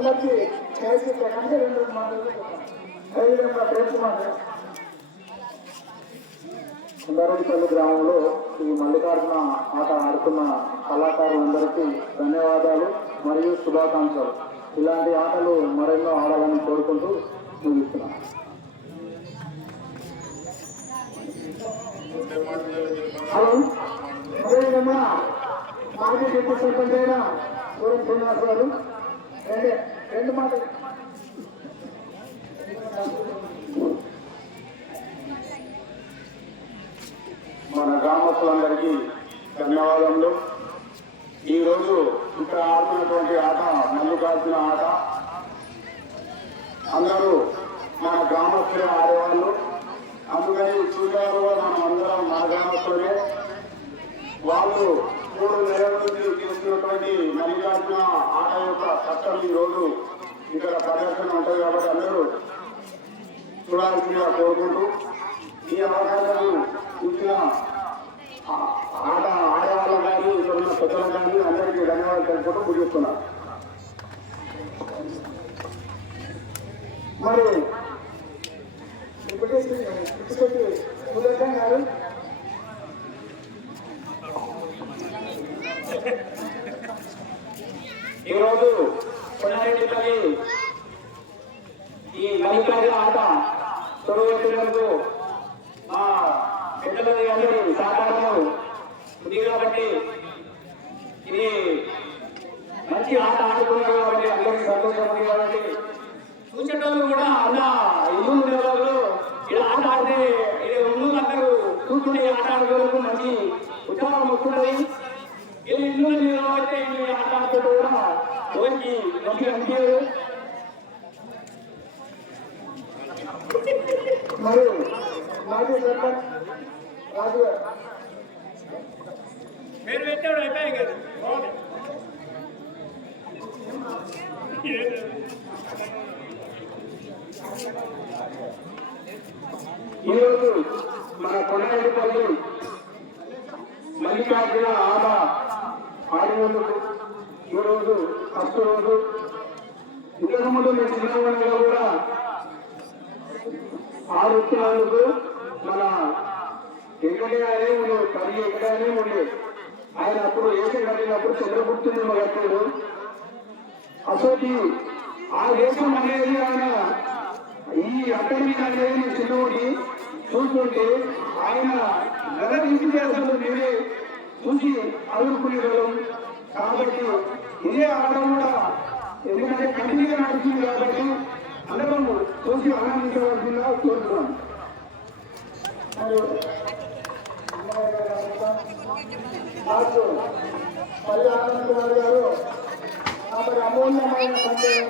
అందరికీ చేసి పెట్టండి రెండు అదేవిధంగా ప్రేమ్ కుమార్ సుందరపల్లి గ్రామంలో ఈ మల్లికార్జున ఆట ఆడుతున్న కళాకారులందరికీ ధన్యవాదాలు మరియు శుభాకాంక్షలు. ఇలాంటి ఆటలు మరెన్నో ఆడాలని కోరుకుంటూ ముగిస్తున్నాను. హలో అదేవిధంగా మాజీ డిప్యూటీ సర్పంచ్ అయిన సూర్యం శ్రీనివాస్ గారు రెండు మాటలు. మన గ్రామస్తులందరికీ ధన్యవాదములు. ఈరోజు ఇక్కడ ఆడుతున్నటువంటి ఆట మల్లికార్జున ఆట. అందరూ మన గ్రామస్తులే ఆడేవాళ్ళు. అందుకని చూసేవారు మనం అందరం మన గ్రామస్తులే వాళ్ళు మూడు మల్లికార్జున ఆట యొక్క చట్టం ఈ రోజు ఇక్కడ ప్రదర్శన ఉంటుంది కాబట్టి అందరూ చూడాల్సిందిగా కోరుకుంటూ ఈ అవకాశాలను ఇచ్చిన ఆట ఆడవాళ్ళ కానీ ఇక్కడ ఉన్న పెద్దలు కానీ అందరికీ ధన్యవాదాలు తెలుపుకుంటూ ముగిస్తున్నాను. మరి ఇప్పుడు సుదర్శన్ గారు ఈరోజు కొన్నారెడ్డిపల్లి ఈ మల్లికార్జున ఆట తొలగొట్టినందుకు మా పెద్దలది అందరి సహకారము ఉంది కాబట్టి ఇది మంచి ఆట ఆడుతున్నారు కాబట్టి అందరికీ సంతోషం ఉంది కాబట్టి చూసేటోళ్ళు కూడా అలా ఇల్లు ఉండేవాళ్ళు ఇలా ఆట ఆడితే ఇది ముందు అందరూ చూస్తుండే ఆట ఆడేవాళ్ళకు మంచి ఉత్సాహం వస్తున్నది ఇది ఇల్లు అయితే ఈ ఆట ఆడితే కూడా ఎవరికి మంచి అనిపించదు మరి మాజీ సర్పంచ్ రాజు గారు. మీరు పెట్టాడు అయిపోయాయి కదా. ఈరోజు మన కొండరెడ్డిపల్లి మల్లికార్జున ఆట ఆడినందుకు ఈరోజు ఫస్ట్ రోజు. ఇంతకు ముందు మేము చిన్నగా కూడా ఆరు ఉత్తరాలకు మన ఎక్కడే ఉండే పది ఎక్కడానే ఉండే. ఆయన అప్పుడు ఏసీ కట్టినప్పుడు చంద్రగుప్తుని కట్టాడు. అసలు ఆ దేశం అనేది ఆయన ఈ అక్కడి అనేది చిన్నోడి చూస్తుంటే ఆయన నెల ఇంటి అసలు నేనే చూసి అదురుకునేవాళ్ళం కాబట్టి ఇదే ఆడడం కూడా ఎందుకంటే కంటిన్యూగా నడుస్తుంది కాబట్టి అందరం చూసి ఆనందించవలసిందిగా కోరుతున్నాం. నాకు పల్లి ఆనంద్ కుమార్ గారు ఆమె అమూల్యమైన సందేశం